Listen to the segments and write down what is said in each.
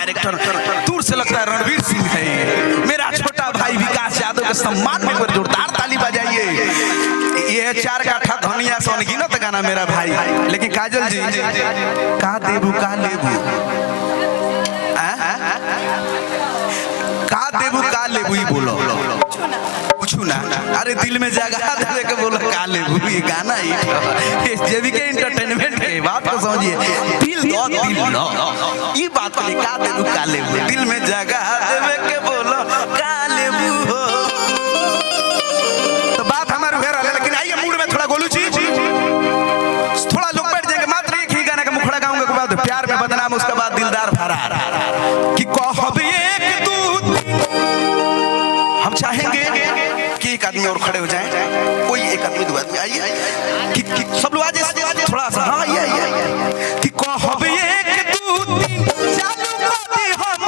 Director, दूर से लगता है रणवीर सिंह है। मेरा छोटा भाई विकास यादव के सम्मान में एक जोरदार ताली बजाइए। ये 4 काठा धनिया से अनगिनत गाना मेरा भाई। लेकिन काजल जी का देबू का लेबू, का देबू का लेबू ही बोलो कुछ ना। अरे दिल में जगह दे के बोलो का लेबू, ये गाना ही जेबी के एंटरटेनमेंट है। बात को समझिए, दिल दो दिल लो, ये बात को का देबू का लेबू, दिल में जगह दे के बोलो का लेबू हो। तो बात हमारे उधर है, लेकिन आइए मूड में थोड़ा गोलू जी थोड़ा लोग बैठ जाएंगे। मात्र एक ही गाना का मुखड़ा गाऊंगा, के बाद प्यार में बदनाम, उसके बाद दिलदार फरार कि कहब एक दू। हम चाहेंगे कि एक आदमी और खड़े हो जाएं, कोई एक आदमी दो आदमी आइए कि सब लोग आज थोड़ा सा हाँ ये कि कहब एक दू तीन चालू कर दी हम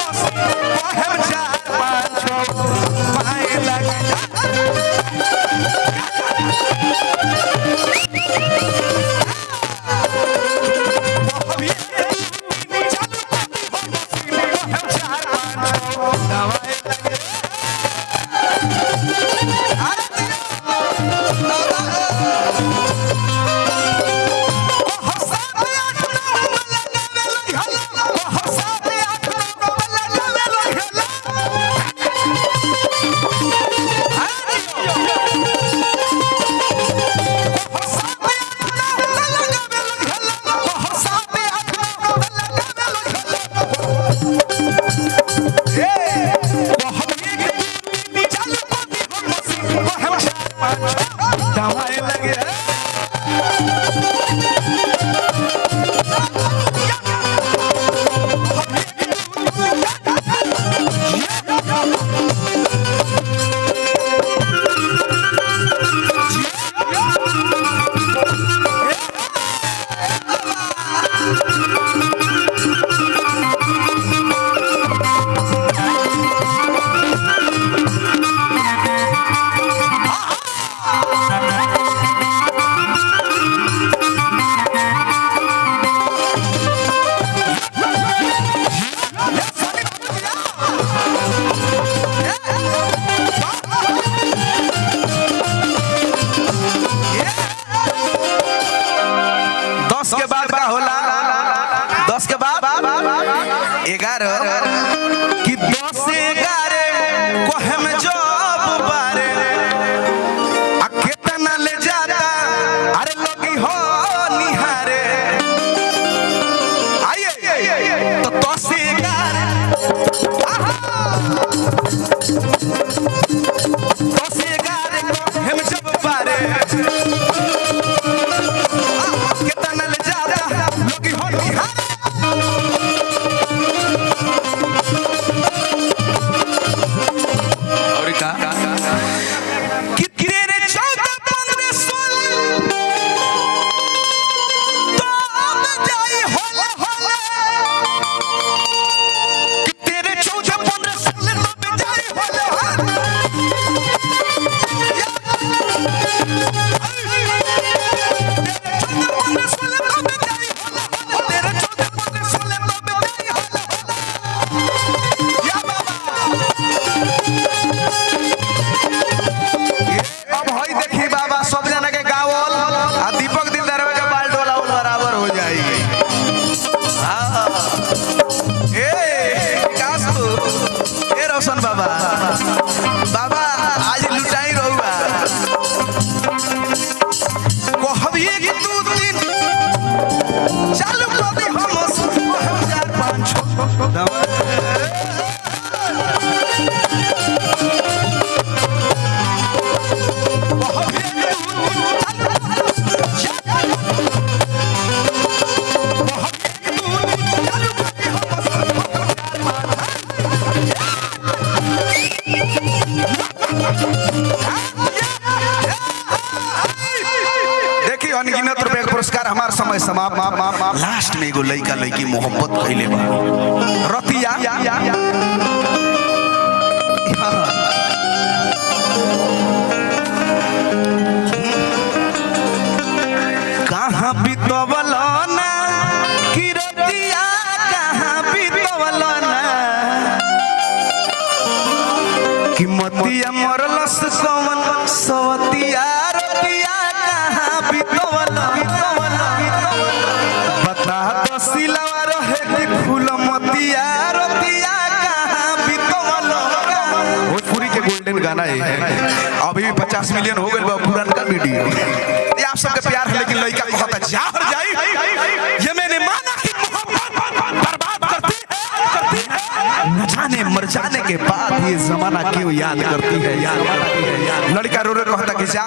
चार पाँच छह पाए लग अनगिनत रुपया पुरस्कार हमार समय समाप्त। लास्ट में एगो लड़का लड़की मोहब्बत कइले बा रतिया कहाँ बितवल ना कि रतिया कहाँ बितवल ना कि मतिया मरलस कवन सवतिया रतिया कहाँ बितवल बता दो सिलवा रहे कि फूल मतिया रतिया कहाँ बितवल। भोजपुरी के गोल्डन गाना है, अभी भी 50 मिलियन हो गए पुराना वीडियो। ये आप सबके प्यार है, लेकिन लड़का कहता जा हर जाई ये मैंने माना कि मोहब्बत बर्बाद करती है न जाने मर जाने के बाद ये जमाना क्यों याद करती है। लड़का रो रो कहता कि जा